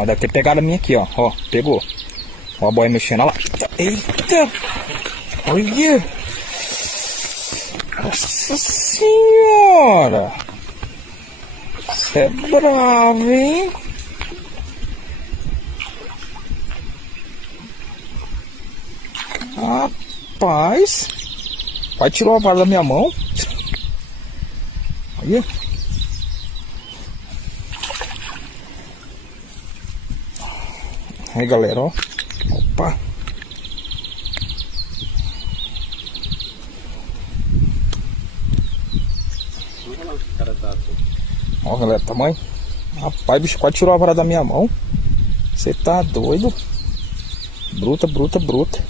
Ó, deve ter pegado a minha aqui, ó. Ó, pegou. Ó a boia mexendo, olha lá. Eita! Olha! Nossa senhora! Você é bravo, hein? Rapaz! Vai tirar a vara da minha mão. Olha! Aí, galera, ó. Opa! Ó, galera, tamanho. Rapaz, o bicho quase tirou a vara da minha mão. Você tá doido? Bruta, bruta, bruta.